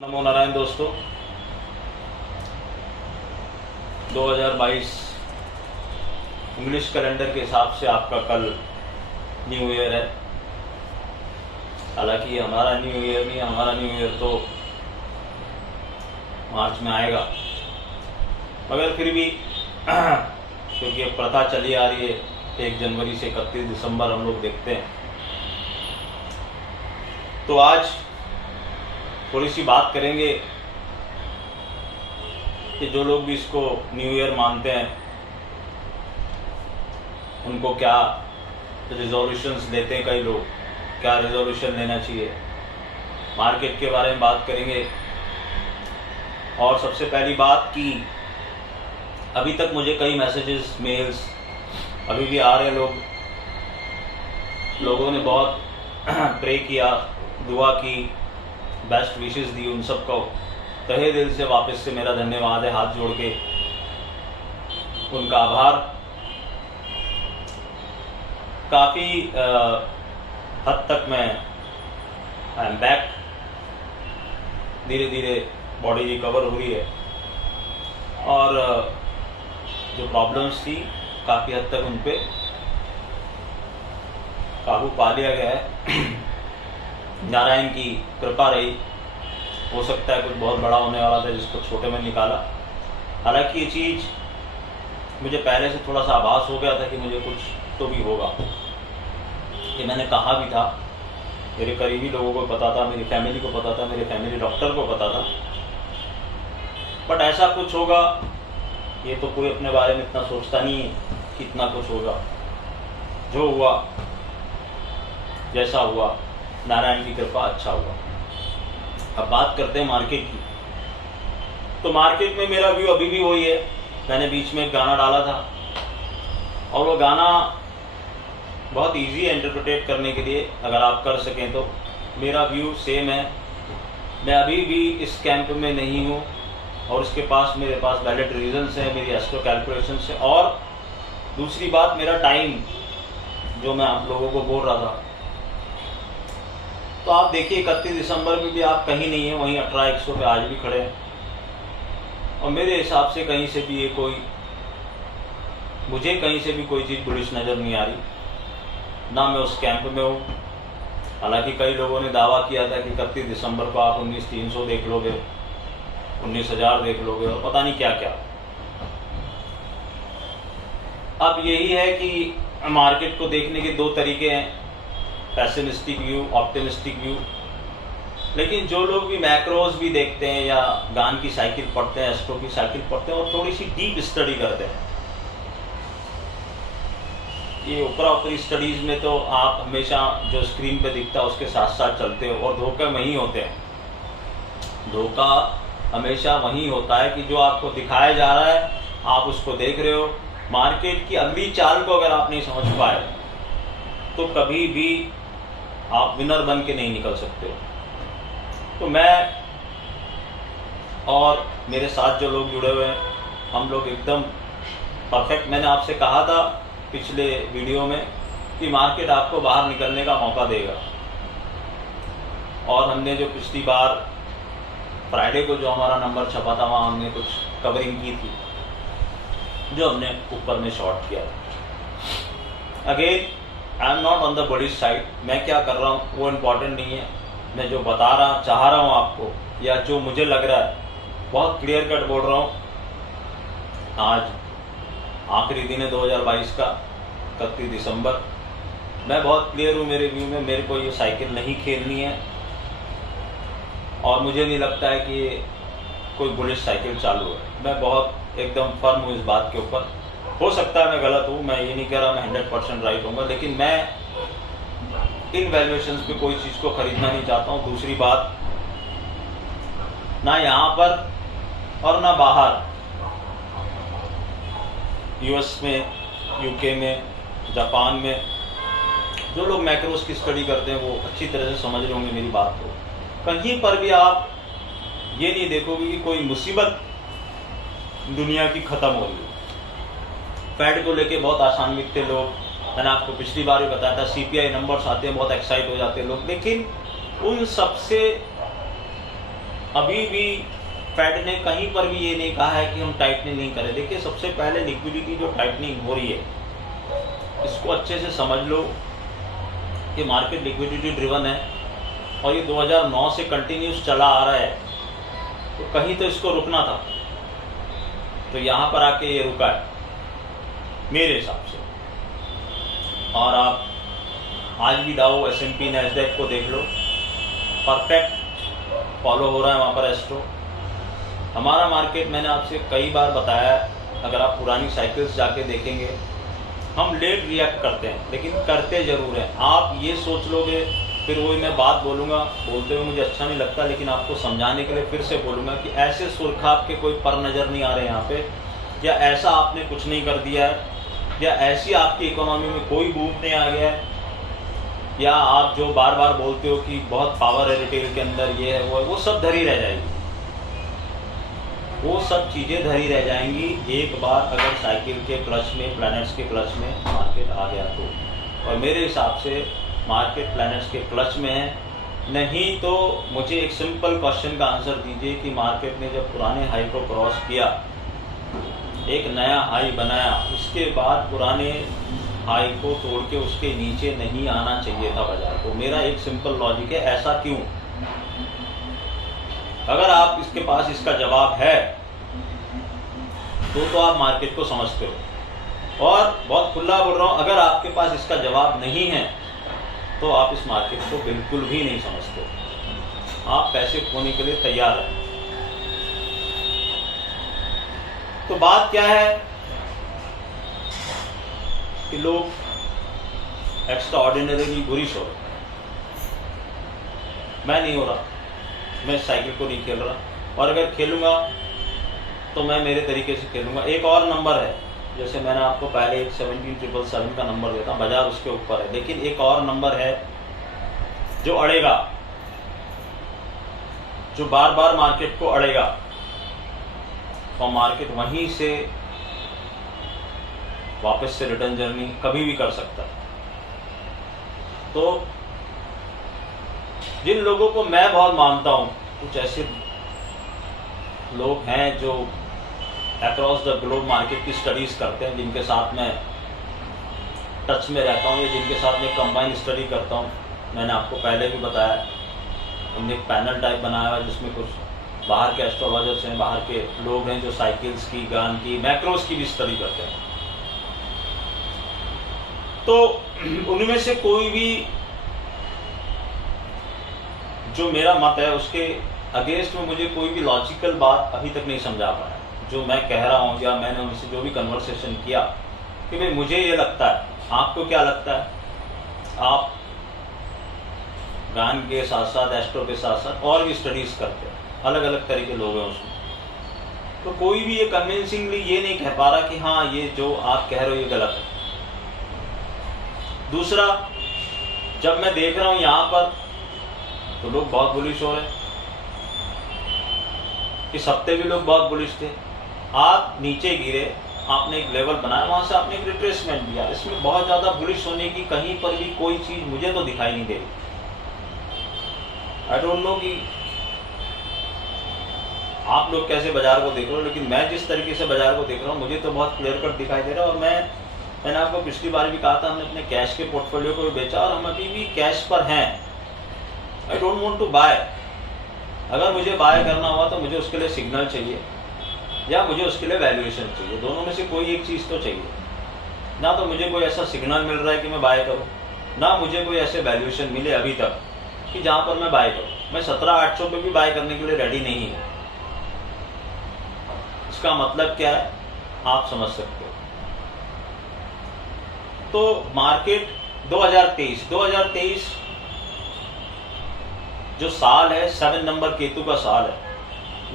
नमो नारायण दोस्तों। 2022 English calendar के हिसाब से आपका कल न्यू ईयर है। हालांकि ये हमारा न्यू ईयर नहीं, हमारा न्यू ईयर तो मार्च में आएगा, मगर फिर भी क्योंकि अब प्रथा चली आ रही है 1 जनवरी से 31 दिसंबर हम लोग देखते हैं, तो आज थोड़ी सी बात करेंगे कि जो लोग भी इसको न्यू ईयर मानते हैं उनको क्या रिजोल्यूशंस लेते हैं, कई लोग क्या रिजोल्यूशन लेना चाहिए, मार्केट के बारे में बात करेंगे। और सबसे पहली बात कि अभी तक मुझे कई मैसेजेस, मेल्स अभी भी आ रहे हैं। लोगों ने बहुत प्रे किया, दुआ की, बेस्ट विशेस दी, उन सबको तहे दिल से वापस से मेरा धन्यवाद है, हाथ जोड़ के उनका आभार। काफ़ी हद तक मैं आई एम बैक, धीरे धीरे बॉडी रिकवर हो रही है और जो प्रॉब्लम्स थी काफ़ी हद तक उन पे काबू पा लिया गया है। नारायण की कृपा रही। हो सकता है कुछ बहुत बड़ा होने वाला था जिसको छोटे में निकाला। हालांकि ये चीज़ मुझे पहले से थोड़ा सा आभास हो गया था कि मुझे कुछ तो भी होगा। ये मैंने कहा भी था, मेरे करीबी लोगों को पता था, मेरी फैमिली को पता था, मेरे फैमिली डॉक्टर को पता था, बट ऐसा कुछ होगा ये तो कोई अपने बारे में इतना सोचता नहीं है कि इतना कुछ होगा। जो हुआ, जैसा हुआ, नारायण की कृपा, अच्छा हुआ। अब बात करते हैं मार्केट की। तो मार्केट में मेरा व्यू अभी भी वही है। मैंने बीच में एक गाना डाला था और वो गाना बहुत इजी है इंटरप्रेट करने के लिए, अगर आप कर सकें तो। मेरा व्यू सेम है। मैं अभी भी इस कैंप में नहीं हूँ और उसके पास मेरे पास वैलिड रीजंस हैं, मेरी एस्ट्रो कैलकुलेशंस है। और दूसरी बात, मेरा टाइम जो मैं आप लोगों को बोल रहा था, तो आप देखिए 31 दिसंबर में भी आप कहीं नहीं है, वहीं 18-100 पे आज भी खड़े हैं। और मेरे हिसाब से कहीं से भी मुझे कहीं से भी कोई चीज़ बुलिश नज़र नहीं आ रही, ना मैं उस कैंप में हूँ। हालांकि कई लोगों ने दावा किया था कि 31 दिसंबर को आप 19,300 देख लोगे, 19,000 देख लोगे और पता नहीं क्या क्या। अब यही है कि मार्केट को देखने के 2 तरीके हैं, पैसिमिस्टिक व्यू, ऑप्टिमिस्टिक व्यू। लेकिन जो लोग भी मैक्रोज भी देखते हैं या गान की साइकिल पढ़ते हैं, एस्ट्रो की साइकिल पढ़ते हैं और थोड़ी सी डीप स्टडी करते हैं, ये ऊपरा ऊपरी स्टडीज में तो आप हमेशा जो स्क्रीन पे दिखता है उसके साथ साथ चलते हो और धोखे वहीं होते हैं। धोखा हमेशा वहीं होता है कि जो आपको दिखाया जा रहा है आप उसको देख रहे हो। मार्केट की अगली चाल को अगर आप नहीं समझ पाए तो कभी भी आप विनर बन के नहीं निकल सकते हो। तो मैं और मेरे साथ जो लोग जुड़े हुए हैं, हम लोग एकदम परफेक्ट। मैंने आपसे कहा था पिछले वीडियो में कि मार्केट आपको बाहर निकलने का मौका देगा, और हमने जो पिछली बार फ्राइडे को जो हमारा नंबर छपा था वहाँ हमने कुछ कवरिंग की थी, जो हमने ऊपर में शॉर्ट किया। Again I am not on the bullish side. मैं क्या कर रहा हूँ वो इम्पोर्टेंट नहीं है। मैं जो चाह रहा हूँ आपको, या जो मुझे लग रहा है, बहुत क्लियर कट बोल रहा हूँ। आज आखिरी दिन है 2022 का, 31 दिसंबर। मैं बहुत क्लियर हूँ मेरे व्यू में, मेरे को ये साइकिल नहीं खेलनी है और मुझे नहीं लगता है कि कोई बुलिश साइकिल चालू है। मैं बहुत एकदम फर्म हूँ इस बात के ऊपर। हो सकता है मैं गलत हूँ, मैं ये नहीं कह रहा मैं 100% राइट हूँगा, लेकिन मैं इन वैल्यूएशंस पे कोई चीज़ को खरीदना नहीं चाहता हूँ। दूसरी बात, ना यहाँ पर और ना बाहर, यूएस में, यूके में, जापान में, जो लोग मैक्रोस की स्टडी करते हैं वो अच्छी तरह से समझ लेंगे मेरी बात को। कहीं पर भी आप ये नहीं देखोगे कि कोई मुसीबत दुनिया की ख़त्म हो रही है। फेड को लेके बहुत आशान्वित थे लोग। मैंने आपको पिछली बार भी बताया था, सीपीआई नंबर्स आते हैं बहुत एक्साइट हो जाते हैं लोग, लेकिन उन सबसे अभी भी फेड ने कहीं पर भी ये नहीं कहा है कि हम टाइटनिंग नहीं करें। देखिए, सबसे पहले लिक्विडिटी जो टाइटनिंग हो रही है, इसको अच्छे से समझ लो कि मार्केट लिक्विडिटी ड्रिवन है और ये 2009 से कंटिन्यूस चला आ रहा है, तो कहीं तो इसको रुकना था, तो यहाँ पर आके ये रुका है मेरे हिसाब से। और आप आज भी डाउ, S&P, नैस्डैक को देख लो, परफेक्ट फॉलो हो रहा है वहाँ पर एस्ट्रो। हमारा मार्केट, मैंने आपसे कई बार बताया, अगर आप पुरानी साइकिल्स जाके देखेंगे, हम लेट रिएक्ट करते हैं लेकिन करते ज़रूर हैं। आप ये सोच लोगे, फिर वही मैं बात बोलूँगा, बोलते हुए मुझे अच्छा नहीं लगता, लेकिन आपको समझाने के लिए फिर से बोलूँगा कि ऐसे सुरखाब के कोई पर नज़र नहीं आ रहे यहाँ पे, या ऐसा आपने कुछ नहीं कर दिया है, या ऐसी आपकी इकोनॉमी में कोई बूम नहीं आ गया है, या आप जो बार बार बोलते हो कि बहुत पावर है रिटेल के अंदर, ये है वो सब धरी रह जाएगी। वो सब चीज़ें धरी रह जाएंगी एक बार अगर साइकिल के क्लच में, प्लैनेट्स के क्लच में मार्केट आ गया तो। और मेरे हिसाब से मार्केट प्लैनेट्स के क्लच में है। नहीं तो मुझे एक सिंपल क्वेश्चन का आंसर दीजिए कि मार्केट ने जब पुराने हाई को क्रॉस किया, एक नया हाई बनाया, उसके बाद पुराने हाई को तोड़ के उसके नीचे नहीं आना चाहिए था बाजार को। मेरा एक सिंपल लॉजिक है, ऐसा क्यों? अगर आप इसके पास इसका जवाब है तो आप मार्केट को समझते हो। और बहुत खुला बोल रहा हूं, अगर आपके पास इसका जवाब नहीं है तो आप इस मार्केट को बिल्कुल भी नहीं समझते, आप पैसे खोने के लिए तैयार हैं। तो बात क्या है कि लोग एक्स्ट्रा ऑर्डिनरीली बुलिश हो रहे। मैं नहीं हो रहा, मैं इस साइकिल को नहीं खेल रहा, और अगर खेलूंगा तो मैं मेरे तरीके से खेलूंगा। एक और नंबर है, जैसे मैंने आपको पहले एक 17,777 का नंबर देता हूँ, बाजार उसके ऊपर है, लेकिन एक और नंबर है जो अड़ेगा, जो बार बार मार्केट को अड़ेगा और मार्केट वहीं से वापस से रिटर्न जर्नी कभी भी कर सकता है। तो जिन लोगों को मैं बहुत मानता हूं, कुछ ऐसे लोग हैं जो अक्रॉस द ग्लोब मार्केट की स्टडीज करते हैं, जिनके साथ मैं टच में रहता हूं या जिनके साथ मैं कंबाइन स्टडी करता हूं। मैंने आपको पहले भी बताया, हमने एक पैनल टाइप बनाया हुआ जिसमें कुछ बाहर के एस्ट्रोलॉजर्स हैं, बाहर के लोग हैं जो साइकिल्स की, गान की, मैक्रोस की भी स्टडी करते हैं। तो उनमें से कोई भी जो मेरा मत है उसके अगेंस्ट में मुझे कोई भी लॉजिकल बात अभी तक नहीं समझा पाया। जो मैं कह रहा हूँ या मैंने उनसे जो भी कन्वर्सेशन किया कि भाई मुझे ये लगता है, आपको क्या लगता है? आप गान के साथ साथ, एस्ट्रो के साथ साथ और भी स्टडीज करते हैं, अलग अलग तरह के लोग हैं उसमें। तो कोई भी ये कन्विंसिंगली ये नहीं कह पा रहा कि हाँ ये जो आप कह रहे हो ये गलत है। दूसरा, जब मैं देख रहा हूँ यहाँ पर तो लोग बहुत बुलिश हो रहे हैं, इस हफ्ते भी लोग बहुत बुलिश थे। आप नीचे गिरे, आपने एक लेवल बनाया, वहां से आपने एक रिट्रेसमेंट दिया। इसमें बहुत ज्यादा बुलिश होने की कहीं पर भी कोई चीज मुझे तो दिखाई नहीं दे रही। आई डोंट नो कि आप लोग कैसे बाजार को देख रहे हो, लेकिन मैं जिस तरीके से बाजार को देख रहा हूँ मुझे तो बहुत क्लियर कट दिखाई दे रहा है। और मैंने आपको पिछली बार भी कहा था, हमने अपने कैश के पोर्टफोलियो को भी बेचा और हम अभी भी कैश पर हैं। I don't want to buy. अगर मुझे बाय करना हुआ तो मुझे उसके लिए सिग्नल चाहिए या मुझे उसके लिए वैल्यूएशन चाहिए, दोनों में से कोई एक चीज़ तो चाहिए। ना तो मुझे कोई ऐसा सिग्नल मिल रहा है कि मैं बाय करूं, ना मुझे कोई ऐसे वैल्यूएशन मिले अभी तक कि जहां पर मैं बाय करूं। मैं 17,800 पे भी बाय करने के लिए रेडी नहीं है। इसका मतलब क्या है आप समझ सकते हो। तो मार्केट 2023 जो साल है, 7 नंबर केतु का साल है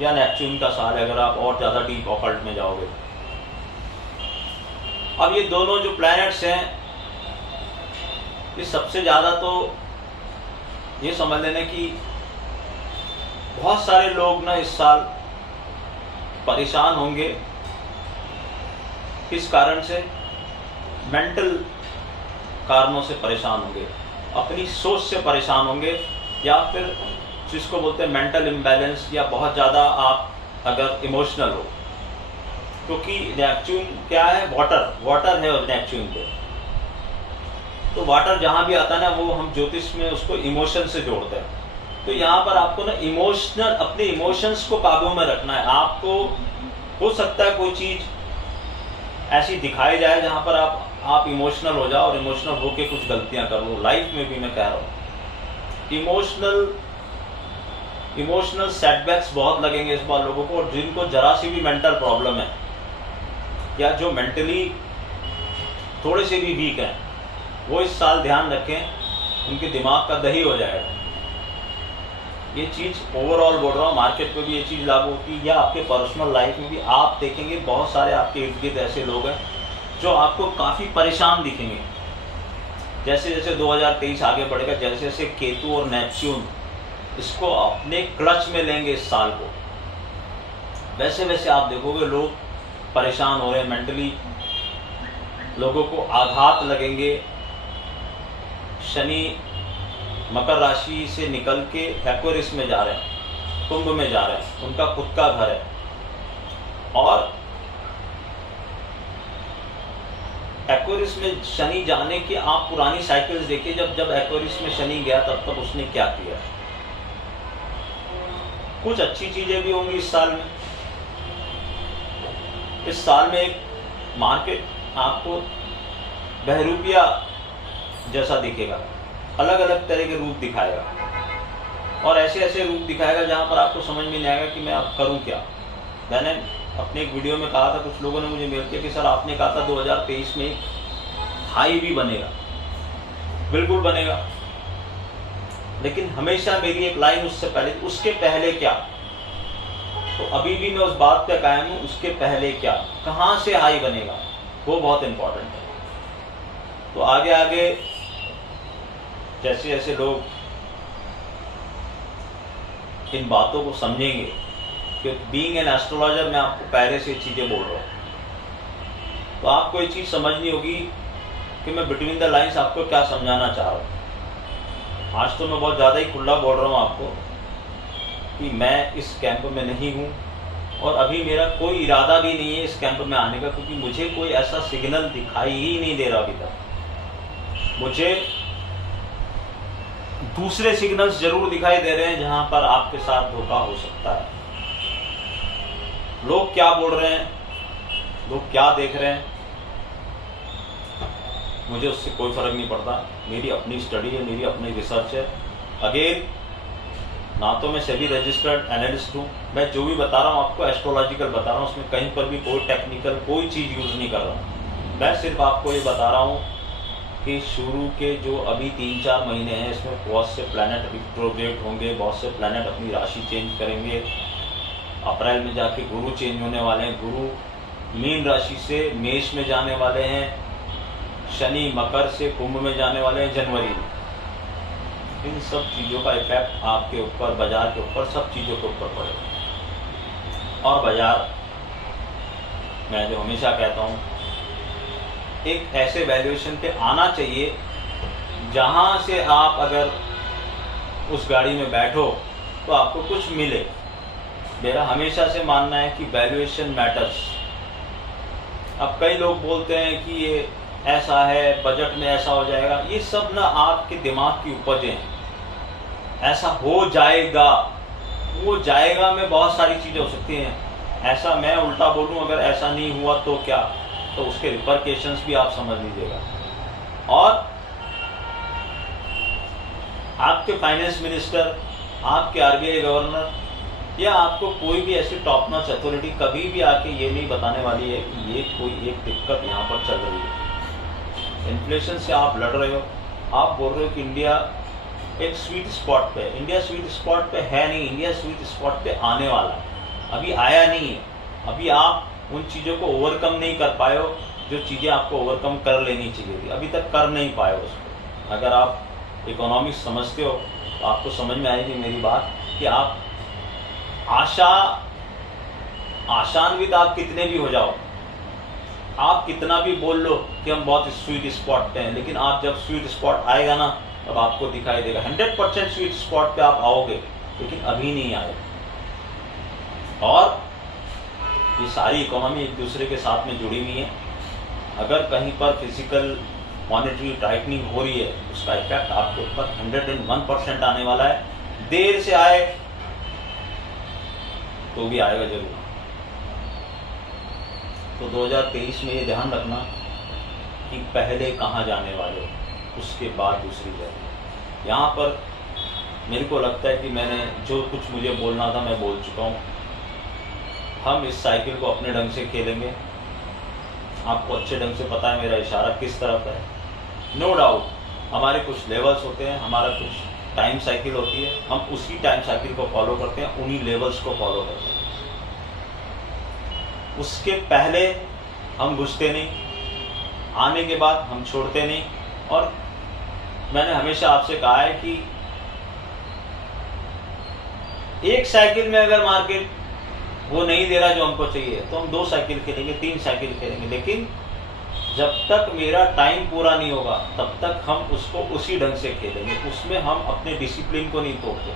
या नेपच्यून का साल है, अगर आप और ज़्यादा डीप ऑकल्ट में जाओगे। अब ये दोनों जो प्लैनेट्स हैं, ये सबसे ज़्यादा तो ये समझ लेना कि बहुत सारे लोग ना इस साल परेशान होंगे। किस कारण से? मेंटल कारणों से परेशान होंगे, अपनी सोच से परेशान होंगे, या फिर जिसको बोलते हैं मेंटल इम्बैलेंस, या बहुत ज़्यादा आप अगर इमोशनल हो, क्योंकि नेपच्यून क्या है, वाटर है और नेपच्यून पे, तो वाटर जहाँ भी आता है ना, वो हम ज्योतिष में उसको इमोशन से जोड़ते हैं। तो यहाँ पर आपको ना इमोशनल, अपने इमोशंस को काबू में रखना है। आपको हो सकता है कोई चीज़ ऐसी दिखाई जाए जहाँ पर आप इमोशनल हो जाओ और इमोशनल होके कुछ गलतियाँ करो। लाइफ में भी मैं कह रहा हूँ, इमोशनल सेटबैक्स बहुत लगेंगे इस बार लोगों को, और जिनको जरा सी भी मेंटल प्रॉब्लम है या जो मेंटली थोड़े से भी वीक हैं, वो इस साल ध्यान रखें, उनके दिमाग का दही हो जाएगा। ये चीज़ ओवरऑल बोल रहा हूँ, मार्केट में भी ये चीज़ लागू होती है, या आपके पर्सनल लाइफ में भी आप देखेंगे बहुत सारे आपके इर्द गिर्द ऐसे लोग हैं जो आपको काफ़ी परेशान दिखेंगे। जैसे जैसे 2023 आगे बढ़ेगा, जैसे जैसे केतु और नेपच्यून इसको अपने क्लच में लेंगे इस साल को, वैसे वैसे आप देखोगे लोग परेशान हो रहे हैं मेंटली, लोगों को आघात लगेंगे। शनि मकर राशि से निकल के एक्वेरियस में जा रहे हैं, कुंभ में जा रहे हैं, उनका खुद का घर है। और एक्वेरियस में शनि जाने की आप पुरानी साइकिल्स देखिए, जब एक्वेरियस में शनि गया तब उसने क्या किया। कुछ अच्छी चीजें भी होंगी इस साल में। इस साल में एक मार्केट आपको बहरूपिया जैसा दिखेगा, अलग अलग तरह के रूप दिखाएगा, और ऐसे ऐसे रूप दिखाएगा जहां पर आपको समझ में नहीं आएगा कि मैं अब करूं क्या। मैंने अपने एक वीडियो में कहा था, कुछ लोगों ने मुझे मेल किया कि सर आपने कहा था 2023 में हाई भी बनेगा, बिल्कुल बनेगा, लेकिन हमेशा मेरी एक लाइन उससे पहले, उसके पहले क्या। तो अभी भी मैं उस बात पे कायम हूं, उसके पहले क्या, कहां से हाई बनेगा, वो बहुत इंपॉर्टेंट है। तो आगे आगे जैसे जैसे लोग इन बातों को समझेंगे, कि बीइंग एन एस्ट्रोलॉजर मैं आपको पहले से चीजें बोल रहा हूं, तो आपको ये चीज समझनी होगी कि मैं बिटवीन द लाइंस आपको क्या समझाना चाह रहा हूं। आज तो मैं बहुत ज्यादा ही खुला बोल रहा हूं आपको कि मैं इस कैंप में नहीं हूं, और अभी मेरा कोई इरादा भी नहीं है इस कैंप में आने का, क्योंकि मुझे कोई ऐसा सिग्नल दिखाई ही नहीं दे रहा अभी तक। मुझे दूसरे सिग्नल्स जरूर दिखाई दे रहे हैं जहां पर आपके साथ धोखा हो सकता है। लोग क्या बोल रहे हैं, लोग क्या देख रहे हैं, मुझे उससे कोई फर्क नहीं पड़ता। मेरी अपनी स्टडी है, मेरी अपनी रिसर्च है। अगेन, ना तो मैं सेबी रजिस्टर्ड एनालिस्ट हूँ, मैं जो भी बता रहा हूँ आपको एस्ट्रोलॉजिकल बता रहा हूँ, उसमें कहीं पर भी कोई टेक्निकल कोई चीज़ यूज़ नहीं कर रहा हूँ। मैं सिर्फ आपको ये बता रहा हूँ कि शुरू के जो अभी 3-4 महीने हैं, इसमें बहुत से प्लैनेट रिट्रोग्रेड होंगे, बहुत से प्लैनेट अपनी राशि चेंज करेंगे। अप्रैल में जाके गुरु चेंज होने वाले हैं, गुरु मीन राशि से मेष में जाने वाले हैं, शनि मकर से कुंभ में जाने वाले हैं जनवरी में। इन सब चीज़ों का इफेक्ट आपके ऊपर, बाजार के ऊपर, सब चीज़ों के ऊपर पड़ेगा। और बाजार, मैं जो हमेशा कहता हूँ, एक ऐसे वैल्यूएशन पे आना चाहिए जहाँ से आप अगर उस गाड़ी में बैठो तो आपको कुछ मिले। मेरा हमेशा से मानना है कि वैल्यूएशन मैटर्स। अब कई लोग बोलते हैं कि ये ऐसा है, बजट में ऐसा हो जाएगा, ये सब ना आपके दिमाग की उपजें हैं। ऐसा हो जाएगा, वो जाएगा में बहुत सारी चीज़ें हो सकती हैं। ऐसा मैं उल्टा बोलूं, अगर ऐसा नहीं हुआ तो क्या, तो उसके रिपरकेशंस भी आप समझ लीजिएगा। और आपके फाइनेंस मिनिस्टर, आपके आरबीआई गवर्नर, या आपको कोई भी ऐसी टॉप नॉच अथॉरिटी कभी भी आके ये नहीं बताने वाली है कि ये कोई एक दिक्कत यहाँ पर चल रही है। इन्फ्लेशन से आप लड़ रहे हो, आप बोल रहे हो कि इंडिया एक स्वीट स्पॉट पे है। इंडिया स्वीट स्पॉट पे है नहीं, इंडिया स्वीट स्पॉट पे आने वाला है, अभी आया नहीं है। अभी आप उन चीज़ों को ओवरकम नहीं कर पाए हो जो चीज़ें आपको ओवरकम कर लेनी चाहिए थी, अभी तक कर नहीं पाए हो उसको। अगर आप इकोनॉमिक्स समझते हो तो आपको समझ में आएगी मेरी बात कि आप आशान्वित आप कितने भी हो जाओ, आप कितना भी बोल लो कि हम बहुत स्वीट स्पॉट पे हैं, लेकिन आप जब स्वीट स्पॉट आएगा ना, तब आपको दिखाई देगा। 100% स्वीट स्पॉट पे आप आओगे लेकिन अभी नहीं आए। और ये सारी इकोनॉमी एक दूसरे के साथ में जुड़ी हुई है। अगर कहीं पर फिजिकल मॉनेटरी टाइटनिंग हो रही है, उसका इफेक्ट आपके ऊपर 101% आने वाला है। देर से आए तो भी आएगा जरूर। तो 2023 में ये ध्यान रखना कि पहले कहाँ जाने वाले हो, उसके बाद दूसरी जगह। यहाँ पर मेरे को लगता है कि मैंने जो कुछ मुझे बोलना था मैं बोल चुका हूँ। हम इस साइकिल को अपने ढंग से खेलेंगे। आपको अच्छे ढंग से पता है मेरा इशारा किस तरफ है। नो डाउट हमारे कुछ लेवल्स होते हैं, हमारा कुछ टाइम साइकिल होती है, हम उसी टाइम साइकिल को फॉलो करते हैं, उन्हीं लेवल्स को फॉलो करते हैं। उसके पहले हम घुसते नहीं, आने के बाद हम छोड़ते नहीं। और मैंने हमेशा आपसे कहा है कि एक साइकिल में अगर मार्केट वो नहीं दे रहा जो हमको चाहिए तो हम 2 साइकिल खेलेंगे, 3 साइकिल खेलेंगे, लेकिन जब तक मेरा टाइम पूरा नहीं होगा तब तक हम उसको उसी ढंग से खेलेंगे। उसमें हम अपने डिसिप्लिन को नहीं तोड़ते।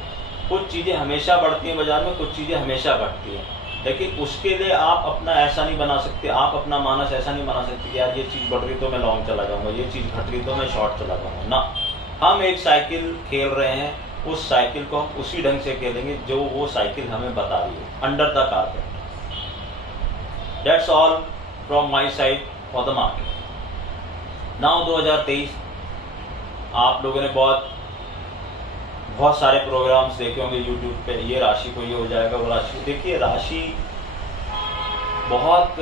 कुछ चीज़ें हमेशा बढ़ती हैं बाजार में, कुछ चीज़ें हमेशा घटती हैं, लेकिन उसके लिए आप अपना ऐसा नहीं बना सकते, आप अपना मानस ऐसा नहीं बना सकते कि यार ये चीज़ बढ़ रही तो मैं लॉन्ग चला जाऊँगा, ये चीज़ घट रही तो मैं शॉर्ट चला जाऊँगा ना। हम एक साइकिल खेल रहे हैं, उस साइकिल को हम उसी ढंग से खेलेंगे जो वो साइकिल हमें बता रही है, under the carpet. That's all from my side for the market. Now 2023 आप लोगों ने बहुत सारे प्रोग्राम्स देखे होंगे यूट्यूब पे। ये राशि को ये हो जाएगा, वो राशि। देखिए राशि बहुत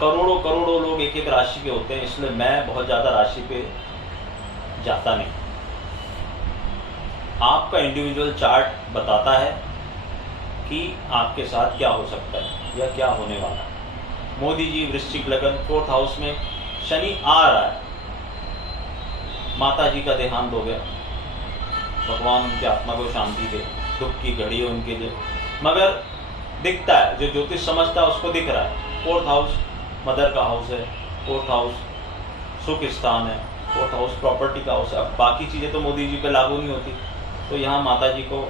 करोड़ों करोड़ों लोग एक एक राशि के होते हैं, इसलिए मैं बहुत ज़्यादा राशि पे जाता नहीं। आपका इंडिविजुअल चार्ट बताता है कि आपके साथ क्या हो सकता है या क्या होने वाला है। मोदी जी वृश्चिक लगन 4th हाउस में शनि आ रहा है। माता जी का देहांत हो गया, भगवान उनकी आत्मा को शांति दे, दुख की घड़ी है उनके लिए। मगर दिखता है, जो ज्योतिष समझता है उसको दिख रहा है। 4th हाउस मदर का हाउस है, 4th हाउस सुख स्थान है, 4th हाउस प्रॉपर्टी का हाउस है। अब बाकी चीज़ें तो मोदी जी पे लागू नहीं होती, तो यहाँ माता जी को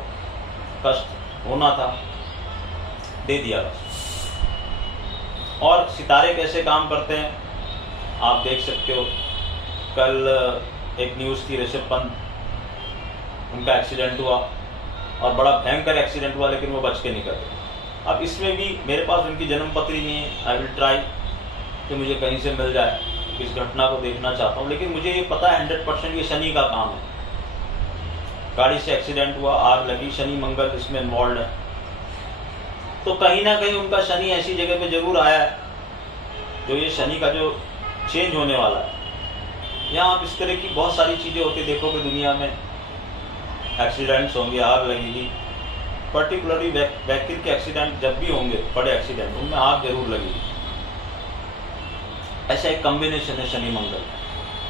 कष्ट होना था, दे दिया बस। और सितारे कैसे काम करते हैं आप देख सकते हो। कल एक न्यूज़ थी, ऋषभ पंत, उनका एक्सीडेंट हुआ और बड़ा भयंकर एक्सीडेंट हुआ, लेकिन वो बच के निकल गए। अब इसमें भी मेरे पास उनकी जन्म पत्री नहीं है। आई विल ट्राई कि मुझे कहीं से मिल जाए, इस घटना को देखना चाहता हूँ। लेकिन मुझे ये पता है 100% ये शनि का काम है। गाड़ी से एक्सीडेंट हुआ, आग लगी, शनि मंगल इसमें इन्वॉल्व है। तो कहीं ना कहीं उनका शनि ऐसी जगह पे जरूर आया है जो ये शनि का जो चेंज होने वाला है। यहाँ आप इस तरह की बहुत सारी चीज़ें होती देखोगे दुनिया में। एक्सीडेंट्स होंगे, आग लगेगी। पर्टिकुलरली व्हीकल के एक्सीडेंट जब भी होंगे, बड़े एक्सीडेंट, उनमें आग जरूर लगेगी। ऐसा एक कॉम्बिनेशन है शनि मंगल।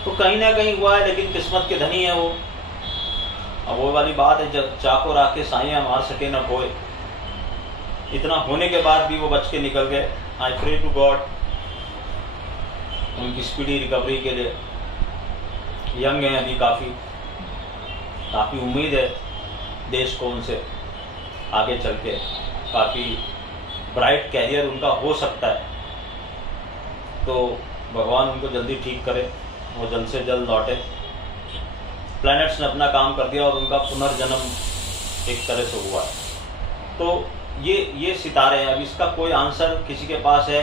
तो कहीं ना कहीं हुआ है, लेकिन किस्मत के धनी है वो। अब वो वाली बात है, जब चाको राखे साइयां मार सके न कोई। इतना होने के बाद भी वो बच के निकल गए। आई प्रे टू गॉड उनकी स्पीडी रिकवरी के लिए। यंग हैं अभी, काफ़ी उम्मीद है देश को उनसे आगे चल के। काफ़ी ब्राइट कैरियर उनका हो सकता है। तो भगवान उनको जल्दी ठीक करे, वो जल्द से जल्द लौटे। प्लैनेट्स ने अपना काम कर दिया और उनका पुनर्जन्म एक तरह से हुआ है। तो ये सितारे हैं। अब इसका कोई आंसर किसी के पास है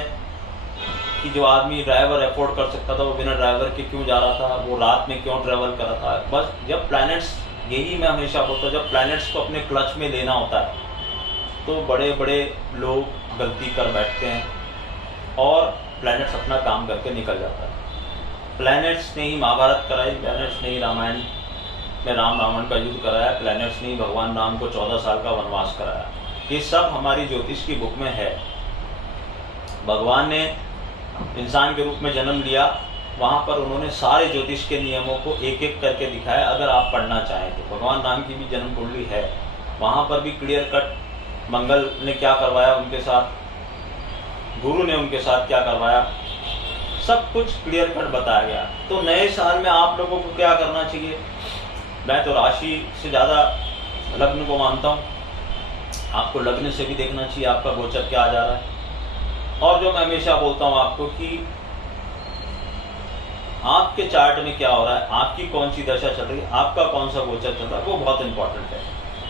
कि जो आदमी ड्राइवर अफोर्ड कर सकता था वो बिना ड्राइवर के क्यों जा रहा था, वो रात में क्यों ट्रैवल कर रहा था। बस जब प्लैनेट्स, यही मैं हमेशा बोलता हूँ, जब प्लैनेट्स को अपने क्लच में लेना होता है तो बड़े बड़े लोग गलती कर बैठते हैं और प्लैनेट्स अपना काम करके निकल जाता है। प्लैनेट्स ने ही महाभारत कराई, प्लैनेट्स ने ही रामायण में राम रावण का युद्ध कराया, प्लैनेट्स ने ही भगवान राम को 14 साल का वनवास कराया। ये सब हमारी ज्योतिष की बुक में है। भगवान ने इंसान के रूप में जन्म लिया, वहाँ पर उन्होंने सारे ज्योतिष के नियमों को एक एक करके दिखाया। अगर आप पढ़ना चाहें तो भगवान राम की भी जन्म कुंडली है, वहाँ पर भी क्लियर कट मंगल ने क्या करवाया उनके साथ, गुरु ने उनके साथ क्या करवाया, सब कुछ क्लियर कट बताया गया। तो नए साल में आप लोगों को क्या करना चाहिए? मैं तो राशि से ज़्यादा लग्न को मानता हूँ, आपको लग्न से भी देखना चाहिए आपका गोचर क्या आ जा रहा है। और जो मैं हमेशा बोलता हूँ आपको कि आपके चार्ट में क्या हो रहा है, आपकी कौन सी दशा चल रही है, आपका कौन सा गोचर चल रहा है, वो बहुत इंपॉर्टेंट है।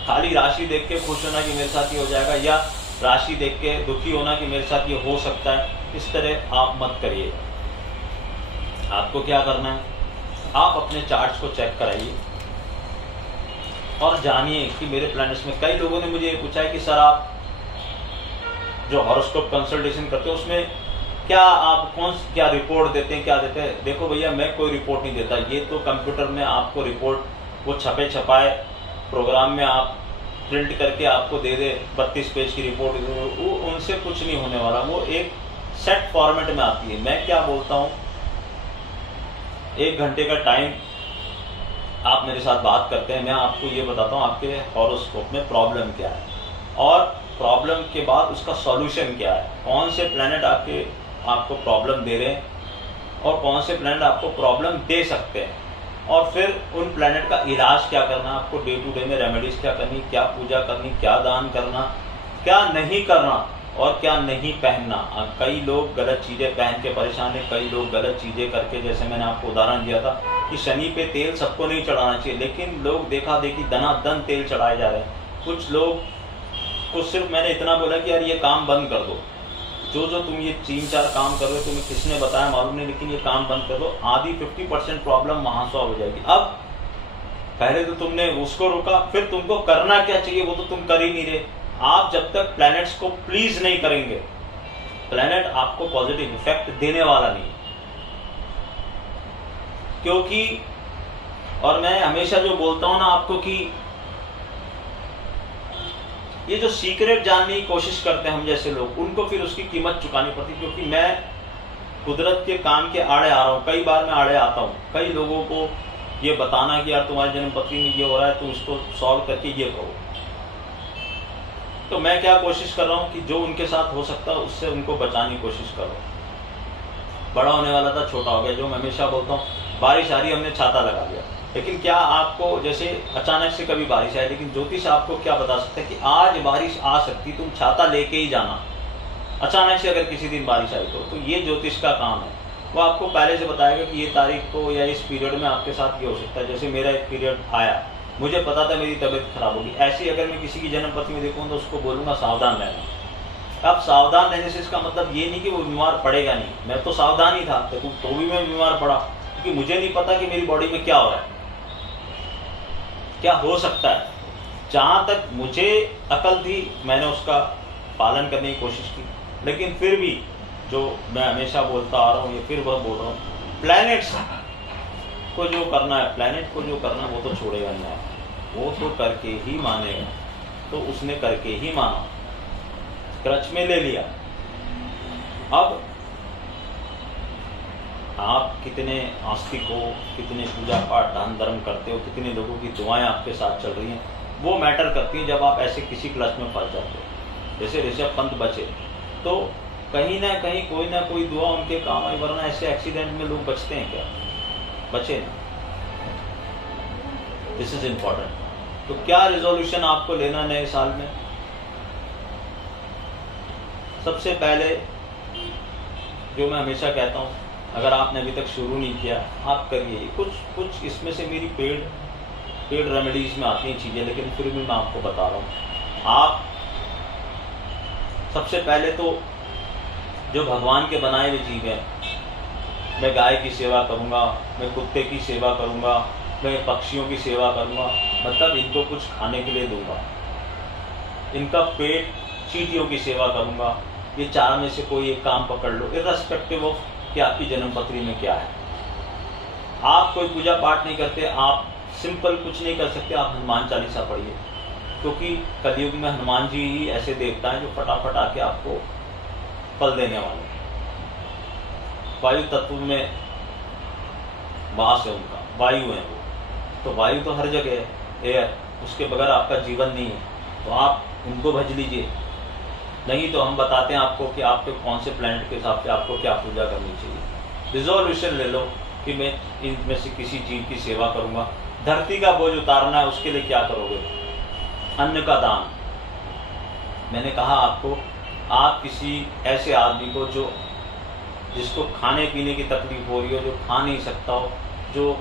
खाली राशि देख के खुश होना कि मेरे साथ ये हो जाएगा, या राशि देख के दुखी होना कि मेरे साथ ये हो सकता है, इस तरह आप मत करिएगा। आपको क्या करना है, आप अपने चार्ट्स को चेक कराइए और जानिए कि मेरे प्लैनेट्स में। कई लोगों ने मुझे पूछा है कि सर आप जो हॉरोस्कोप कंसल्टेशन करते हो उसमें क्या आप क्या रिपोर्ट देते हैं, क्या देते हैं। देखो भैया, मैं कोई रिपोर्ट नहीं देता, ये तो कंप्यूटर में आपको रिपोर्ट वो छपे छपाए प्रोग्राम में आप प्रिंट करके आपको दे दे 32 पेज की रिपोर्ट, वो उनसे कुछ नहीं होने वाला, वो एक सेट फॉर्मेट में आती है। मैं क्या बोलता हूँ, 1 घंटे का टाइम आप मेरे साथ बात करते हैं, मैं आपको ये बताता हूँ आपके हॉरोस्कोप में प्रॉब्लम क्या है और प्रॉब्लम के बाद उसका सॉल्यूशन क्या है, कौन से प्लैनेट आपको प्रॉब्लम दे रहे हैं और कौन से प्लैनेट आपको प्रॉब्लम दे सकते हैं, और फिर उन प्लैनेट का इलाज क्या करना, आपको डे टू डे में रेमेडीज क्या करनी, क्या पूजा करनी, क्या दान करना, क्या नहीं करना और क्या नहीं पहनना। कई लोग गलत चीज़ें पहन के परेशान हैं, कई लोग गलत चीज़ें करके, जैसे मैंने आपको उदाहरण दिया था कि शनि पे तेल सबको नहीं चढ़ाना चाहिए, लेकिन लोग देखा देखी दनादन तेल चढ़ाए जा रहे हैं। कुछ लोग को सिर्फ मैंने इतना बोला कि यार ये काम बंद कर दो, जो तुम ये 3-4 काम कर रहे हो, तुम्हें किसने बताया मालूम नहीं, लेकिन ये काम बंद कर दो, आधी 50% प्रॉब्लम वहां सॉल्व हो जाएगी। अब पहले तो तुमने उसको रोका, फिर तुमको करना क्या चाहिए वो तो तुम कर ही नहीं रहे। आप जब तक प्लैनेट्स को प्लीज नहीं करेंगे, प्लैनेट आपको पॉजिटिव इफेक्ट देने वाला नहीं, क्योंकि और मैं हमेशा जो बोलता हूं ना आपको कि ये जो सीक्रेट जानने की कोशिश करते हैं हम जैसे लोग, उनको फिर उसकी कीमत चुकानी पड़ती, क्योंकि मैं कुदरत के काम के आड़े आ रहा हूँ, कई बार मैं आड़े आता हूँ। कई लोगों को ये बताना कि यार तुम्हारे जन्मपत्री में ये हो रहा है, तुम इसको सॉल्व करके ये करो, तो मैं क्या कोशिश कर रहा हूँ कि जो उनके साथ हो सकता है उससे उनको बचाने की कोशिश करो। बड़ा होने वाला था छोटा हो गया, जो मैं हमेशा बोलता हूँ, बारिश आ रही हमने छाता लगा दिया, लेकिन क्या आपको जैसे अचानक से कभी बारिश आए, लेकिन ज्योतिष आपको क्या बता सकता है कि आज बारिश आ सकती, तुम छाता लेके ही जाना। अचानक से अगर किसी दिन बारिश आई तो ये ज्योतिष का काम है, वो आपको पहले से बताएगा कि ये तारीख को या इस पीरियड में आपके साथ ये हो सकता है। जैसे मेरा एक पीरियड आया, मुझे पता था मेरी तबीयत खराब होगी, ऐसे ही अगर मैं किसी की जन्मपत्री में देखूँ तो उसको बोलूँगा सावधान रहना। अब सावधान रहने से इसका मतलब ये नहीं कि वो बीमार पड़ेगा नहीं, मैं तो सावधान ही था तो भी मैं बीमार पड़ा, क्योंकि मुझे नहीं पता कि मेरी बॉडी में क्या हो रहा है, क्या हो सकता है। जहाँ तक मुझे अकल थी मैंने उसका पालन करने की कोशिश की, लेकिन फिर भी जो मैं हमेशा बोलता आ रहा हूँ, ये फिर वह बोल रहा हूँ, प्लैनेट्स को जो करना है, प्लैनेट को जो करना है वो तो छोड़ेगा नहीं, वो तो करके ही मानेगा, तो उसने करके ही माना, क्रच में ले लिया। अब आप कितने आस्तिक हो, कितने पूजा पाठ दान धर्म करते हो, कितने लोगों की दुआएं आपके साथ चल रही हैं, वो मैटर करती हैं। जब आप ऐसे किसी क्लच में फंस जाते हो, जैसे ऋषभ पंत बचे, तो कहीं ना कोई दुआ उनके काम आई, वरना ऐसे एक्सीडेंट में लोग बचते हैं क्या? बचे ना। This is important. तो क्या रिजोल्यूशन आपको लेना नए साल में? सबसे पहले जो मैं हमेशा कहता हूँ, अगर आपने अभी तक शुरू नहीं किया, आप करिए। कुछ इसमें से मेरी पेड रेमेडीज में आती हैं चीज़ें, लेकिन फिर भी मैं आपको बता रहा हूँ। आप सबसे पहले तो जो भगवान के बनाए हुए जीव हैं, मैं गाय की सेवा करूँगा, मैं कुत्ते की सेवा करूँगा, मैं पक्षियों की सेवा करूँगा, मतलब इनको कुछ खाने के लिए दूंगा, इनका पेट चींटियों की सेवा करूँगा। ये 4 में से कोई एक काम पकड़ लो, इर्रेस्पेक्टिव ऑफ कि आपकी जन्मपत्री में क्या है। आप कोई पूजा पाठ नहीं करते, आप सिंपल कुछ नहीं कर सकते, आप हनुमान चालीसा पढ़िए, क्योंकि कलयुग में हनुमान जी ही ऐसे देवता हैं जो फटाफट आके आपको फल देने वाले। वायु तत्व में वास है उनका, वायु है वो, तो वायु तो हर जगह है, एयर, उसके बगैर आपका जीवन नहीं है, तो आप उनको भज लीजिए। नहीं तो हम बताते हैं आपको कि आपके कौन से प्लैनेट के हिसाब से आपको क्या पूजा करनी चाहिए। रिजोल्यूशन ले लो कि मैं इनमें से किसी जीव की सेवा करूंगा। धरती का बोझ उतारना है, उसके लिए क्या करोगे? अन्न का दान। मैंने कहा आपको, आप किसी ऐसे आदमी को जिसको खाने पीने की तकलीफ हो रही हो, जो खा नहीं सकता हो, जो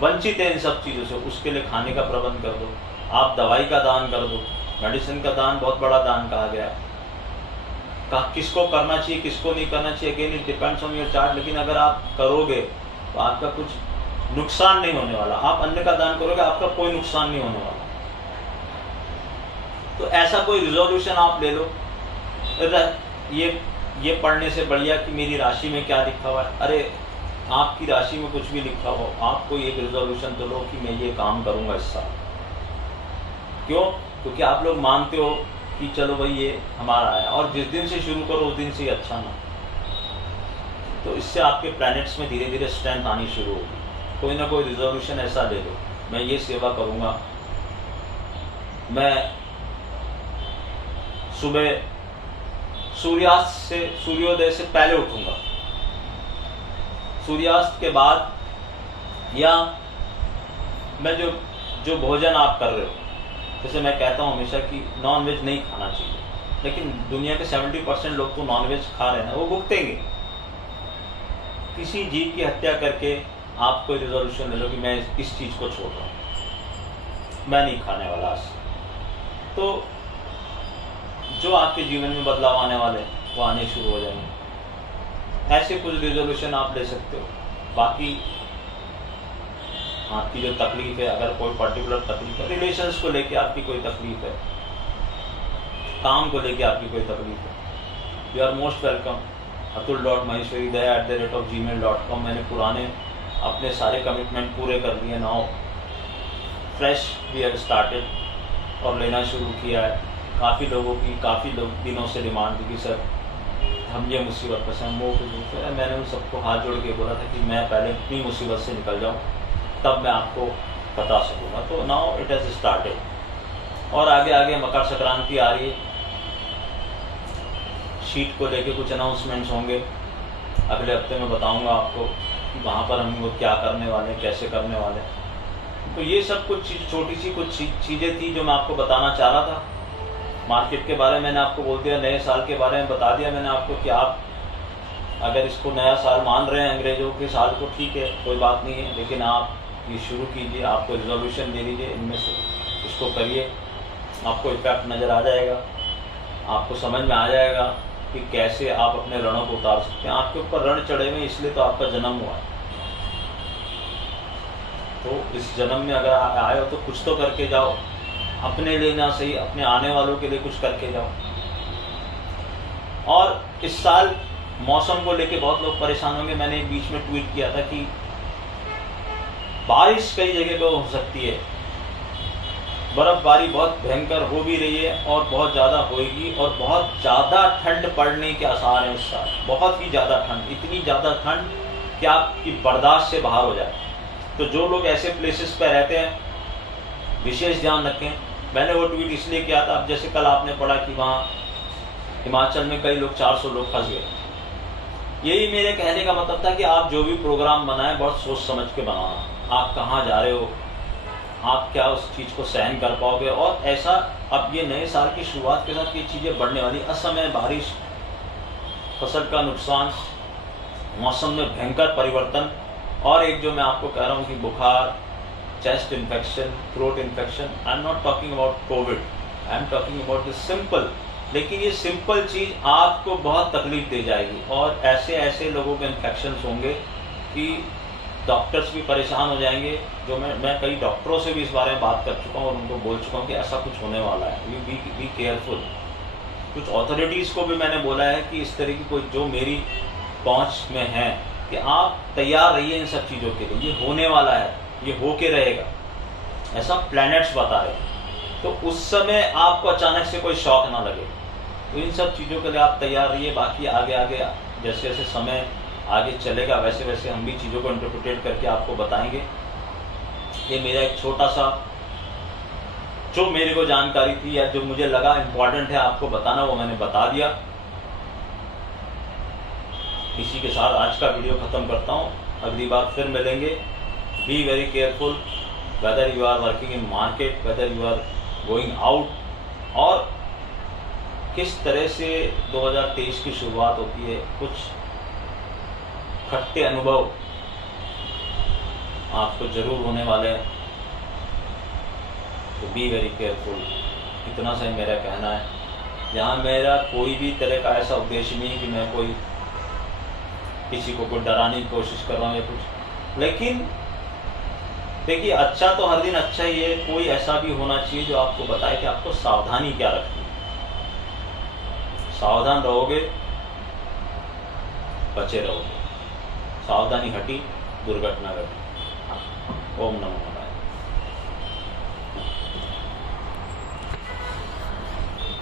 वंचित है इन सब चीज़ों से, उसके लिए खाने का प्रबंध कर दो। आप दवाई का दान कर दो। मेडिसिन का दान बहुत बड़ा दान कहा गया है। किसको करना चाहिए किसको नहीं करना चाहिए, again it depends on your chart. लेकिन अगर आप करोगे तो आपका कुछ नुकसान नहीं होने वाला। आप अन्न का दान करोगे, आपका कोई नुकसान नहीं होने वाला। तो ऐसा कोई रिजोल्यूशन आप ले लो। ये पढ़ने से बढ़िया कि मेरी राशि में क्या लिखा हुआ है। अरे आपकी राशि में कुछ भी लिखा हो, आप कोई एक रिजोल्यूशन तो लो कि मैं ये काम करूंगा इस साल। क्यों? क्योंकि आप लोग मानते हो कि चलो भाई ये हमारा है, और जिस दिन से शुरू करो उस दिन से ही अच्छा ना। तो इससे आपके प्लैनेट्स में धीरे धीरे स्ट्रेंथ आनी शुरू होगी। कोई ना कोई रिजोल्यूशन ऐसा ले लो, मैं ये सेवा करूंगा, मैं सुबह सूर्योदय से पहले उठूंगा, सूर्यास्त के बाद, या मैं जो भोजन आप कर रहे हो, जैसे मैं कहता हूँ हमेशा कि नॉन वेज नहीं खाना चाहिए, लेकिन दुनिया के 70% लोग तो नॉन वेज खा रहे हैं, वो भुगतेंगे। किसी जीव की हत्या करके आप कोई रिजोल्यूशन ले लो कि मैं इस चीज़ को छोड़ रहा हूँ, मैं नहीं खाने वाला आज। तो जो आपके जीवन में बदलाव आने वाले वो आने शुरू हो जाएंगे। ऐसे कुछ रिजोल्यूशन आप ले सकते हो। बाकी आपकी जो तकलीफ है, अगर कोई पर्टिकुलर तकलीफ है, रिलेशंस को लेके आपकी कोई तकलीफ है, काम को लेके आपकी कोई तकलीफ है, you are most welcome. atul.maheshwaridaya@gmail.com। मैंने पुराने अपने सारे कमिटमेंट पूरे कर लिए। Now fresh we have started, और लेना शुरू किया है। काफ़ी दिनों से डिमांड थी कि सर हम ये मुसीबत में से हम वो फिर मैंने उन सबको हाथ जोड़ के बोला था कि मैं पहले इतनी मुसीबत से निकल जाऊँ, तब मैं आपको बता सकूँगा। तो नाउ इट हैज़ स्टार्टेड, और आगे मकर संक्रांति आ रही है। शीट को लेके कुछ अनाउंसमेंट्स होंगे, अगले हफ्ते में बताऊंगा आपको कि वहाँ पर हम वो क्या करने वाले हैं, कैसे करने वाले हैं। तो ये सब कुछ छोटी सी कुछ चीज़ें थी जो मैं आपको बताना चाह रहा था। मार्केट के बारे में मैंने आपको बोल दिया, नए साल के बारे में बता दिया मैंने आपको कि आप अगर इसको नया साल मान रहे हैं अंग्रेज़ों के साल को, ठीक है, कोई बात नहीं है, लेकिन आप ये शुरू कीजिए, आपको रिजोल्यूशन दे दीजिए, इनमें से इसको करिए, आपको इफेक्ट नज़र आ जाएगा, आपको समझ में आ जाएगा कि कैसे आप अपने रणों को उतार सकते हैं। आपके ऊपर रण चढ़े हुए इसलिए तो आपका जन्म हुआ है। तो इस जन्म में अगर आए हो तो कुछ तो करके जाओ, अपने लिए ना सही, अपने आने वालों के लिए कुछ करके जाओ। और इस साल मौसम को लेके बहुत लोग परेशान होंगे। मैंने एक बीच में ट्वीट किया था कि बारिश कई जगह पर हो सकती है, बर्फबारी बहुत भयंकर हो भी रही है और बहुत ज़्यादा होएगी, और बहुत ज़्यादा ठंड पड़ने के आसार हैं इस साल। बहुत ही ज़्यादा ठंड, इतनी ज़्यादा ठंड कि आपकी बर्दाश्त से बाहर हो जाए। तो जो लोग ऐसे प्लेसेस पर रहते हैं विशेष ध्यान रखें। मैंने वो ट्वीट इसलिए किया था, अब जैसे कल आपने पढ़ा कि वहाँ हिमाचल में कई लोग 400 लोग फंस गए। यही मेरे कहने का मतलब था कि आप जो भी प्रोग्राम बनाएं बहुत सोच समझ के बनाना। आप कहाँ जा रहे हो, आप क्या उस चीज़ को सहन कर पाओगे। और ऐसा अब ये नए साल की शुरुआत के साथ ये चीज़ें बढ़ने वाली, असमय बारिश, फसल का नुकसान, मौसम में भयंकर परिवर्तन, और एक जो मैं आपको कह रहा हूँ कि बुखार, chest infection, throat infection. I am not talking about Covid, I am talking about this simple. लेकिन ये सिंपल चीज़ आपको बहुत तकलीफ दे जाएगी, और ऐसे लोगों के इन्फेक्शंस होंगे कि डॉक्टर्स भी परेशान हो जाएंगे। जो मैं कई डॉक्टरों से भी इस बारे में बात कर चुका हूँ और उनको बोल चुका हूँ कि ऐसा कुछ होने वाला है, यू बी केयरफुल। कुछ अथॉरिटीज़ को भी मैंने बोला है कि इस तरह की कोई जो मेरी पहुँच में है कि आप तैयार रहिए इन सब चीज़ों के लिए। ये होने वाला है, ये हो के रहेगा, ऐसा प्लैनेट्स बता रहे। तो उस समय आपको अचानक से कोई शॉक ना लगे। तो इन सब चीज़ों के लिए आप तैयार रहिए। बाकी आगे जैसे जैसे समय आगे चलेगा वैसे वैसे हम भी चीज़ों को इंटरप्रिटेट करके आपको बताएंगे। ये मेरा एक छोटा सा जो मेरे को जानकारी थी या जो मुझे लगा इम्पॉर्टेंट है आपको बताना, वो मैंने बता दिया। इसी के साथ आज का वीडियो ख़त्म करता हूँ। अगली बार फिर मिलेंगे। Be very careful, whether you are working in market, whether you are going out, और किस तरह से 2023 की शुरुआत होती है। कुछ खट्टे अनुभव आपको जरूर होने वाले हैं, तो बी वेरी केयरफुल। इतना सा ही मेरा कहना है। यहाँ मेरा कोई भी तरह का ऐसा उद्देश्य नहीं कि मैं कोई किसी को कोई डराने की कोशिश कर रहा हूँ या कुछ, लेकिन देखिए अच्छा तो हर दिन अच्छा ही है, कोई ऐसा भी होना चाहिए जो आपको बताए कि आपको सावधानी क्या रखनी है। सावधान रहोगे, बचे रहोगे। सावधानी हटी, दुर्घटना घटी। ओम नमो नारायण।